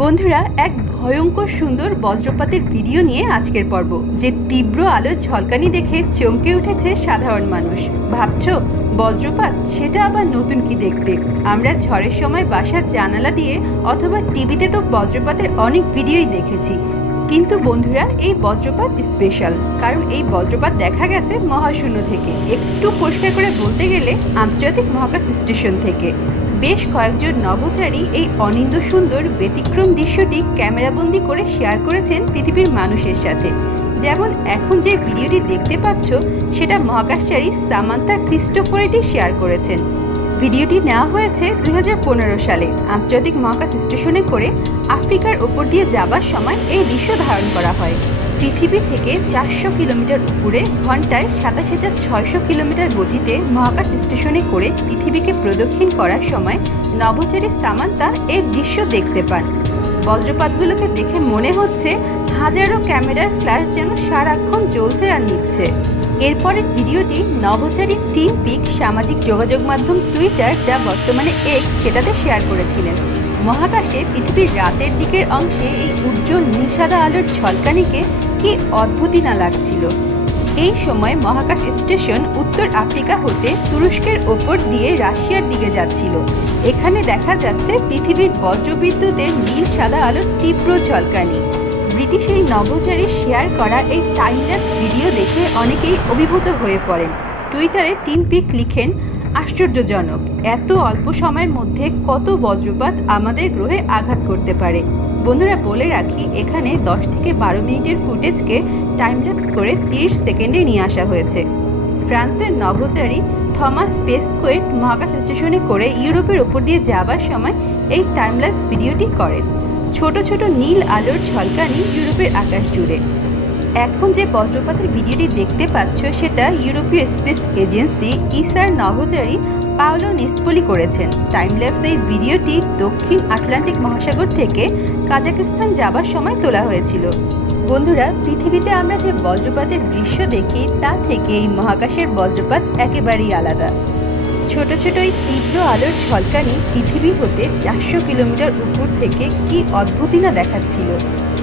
বন্ধুরা, এক ভয়ঙ্কর সুন্দর বজ্রপাতের ভিডিও নিয়ে আজকের পর্ব। যে তীব্র আলোর ঝলকানি দেখে চমকে উঠেছে সাধারণ মানুষ। ভাবছো বজ্রপাত, সেটা আবার নতুন কি দেখতে? আমরা ঝড়ের সময় বাসার জানালা দিয়ে অথবা টিভিতে তো বজ্রপাতের অনেক ভিডিওই দেখেছি, কিন্তু বন্ধুরা এই বজ্রপাত স্পেশাল, কারণ এই বজ্রপাত দেখা গেছে মহাশূন্য থেকে, একটু পরিষ্কার করে বলতে গেলে আন্তর্জাতিক মহাকাশ স্টেশন থেকে। বেশ কয়েকজন নভোচারী এই অনিন্দ সুন্দর ব্যতিক্রম দৃশ্যটি ক্যামেরাবন্দি করে শেয়ার করেছেন পৃথিবীর মানুষের সাথে। যেমন এখন যে ভিডিওটি দেখতে পাচ্ছ, সেটা মহাকাশচারী সামান্থা ক্রিস্টোফারেটি শেয়ার করেছেন। ভিডিওটি নেওয়া হয়েছে 2015 সালে। আন্তর্জাতিক মহাকাশ স্টেশনে করে আফ্রিকার ওপর দিয়ে যাবার সময় এই দৃশ্য ধারণ করা হয়। পৃথিবী থেকে 400 কিলোমিটার উপরে ঘন্টায় 27,600 কিলোমিটার গতিতে মহাকাশ স্টেশনে করে পৃথিবীকে প্রদক্ষিণ করার সময় নভোচারী সামান্থা এই দৃশ্য দেখতে পান। বজ্রপাতগুলোকে দেখে মনে হচ্ছে হাজারো ক্যামেরার ফ্ল্যাশ যেন সারাক্ষণ জ্বলছে আর নিচ্ছে। এরপরের ভিডিওটি নভোচারী টিম পিক সামাজিক যোগাযোগ মাধ্যম টুইটার, যা বর্তমানে এক্স, সেটাতে শেয়ার করেছিলেন। মহাকাশে পৃথিবীর রাতের দিকের অংশে এই উজ্জ্বল নীল সাদা আলোর ঝলকানিকে কি অদ্ভুতই না লাগছিল। এই সময় মহাকাশ স্টেশন উত্তর আফ্রিকা হতে তুরস্কের ওপর দিয়ে রাশিয়ার দিকে যাচ্ছিল। এখানে দেখা যাচ্ছে পৃথিবীর বজ্রবিদ্যুতের নীল সাদা আলোর তীব্র ঝলকানি। ব্রিটিশ এই নভোচারী শেয়ার করা এই টাইমল্যাপস ভিডিও দেখে অনেকেই অভিভূত হয়ে পড়েন। টুইটারে টিম পিক লিখেন, আশ্চর্যজনক, এত অল্প সময়ের মধ্যে কত বজ্রপাত আমাদের গ্রহে আঘাত করতে পারে। বন্ধুরা, বলে রাখি, এখানে 10 থেকে 12 মিনিটের ফুটেজকে টাইমল্যাপস করে 30 সেকেন্ডে নিয়ে আসা হয়েছে। ফ্রান্সের নভোচারী থমাস পেসকোয়েট মহাকাশ স্টেশনে করে ইউরোপের ওপর দিয়ে যাবার সময় এই টাইমল্যাপস ভিডিওটি করেন। ছোট ছোট নীল আলোর ঝলকানি ইউরোপের আকাশ জুড়ে। এখন যে বজ্রপাতের ভিডিওটি দেখতে পাচ্ছ, সেটা ইউরোপীয় স্পেস এজেন্সি ইসার নভোচারী পাওলো নেসপোলি করেছেন। টাইমল্যাপস এই ভিডিওটি দক্ষিণ আটলান্টিক মহাসাগর থেকে কাজাকিস্তান যাবার সময় তোলা হয়েছিল। বন্ধুরা, পৃথিবীতে আমরা যে বজ্রপাতের দৃশ্য দেখি, তা থেকে এই মহাকাশের বজ্রপাত একেবারেই আলাদা। ছোট ছোট এই তীব্র আলোর ঝলকানি পৃথিবী হতে 400 কিলোমিটার উপর থেকে কি অদ্ভুতই না দেখাচ্ছিল।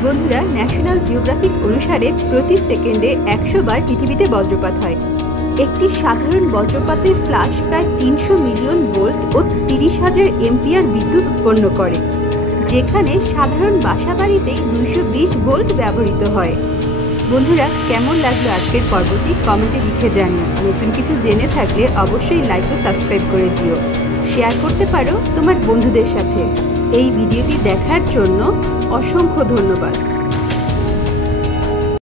বন্ধুরা, ন্যাশনাল জিওগ্রাফিক অনুসারে প্রতি সেকেন্ডে 100 বার পৃথিবীতে বজ্রপাত হয়। একটি সাধারণ বজ্রপাতের ফ্ল্যাশ প্রায় 300 মিলিয়ন ভোল্ট ও 30,000 এম্পিয়ার বিদ্যুৎ উৎপন্ন করে, যেখানে সাধারণ বাসাবাড়িতেই 220 ভোল্ট ব্যবহৃত হয়। বন্ধুরা, কেমন লাগলো আজকের পর্বটি কমেন্টে লিখে জানিও। নতুন কিছু জেনে থাকলে অবশ্যই লাইক ও সাবস্ক্রাইব করে দিও। শেয়ার করতে পারো তোমার বন্ধুদের সাথে। এই ভিডিওটি দেখার জন্য অসংখ্য ধন্যবাদ।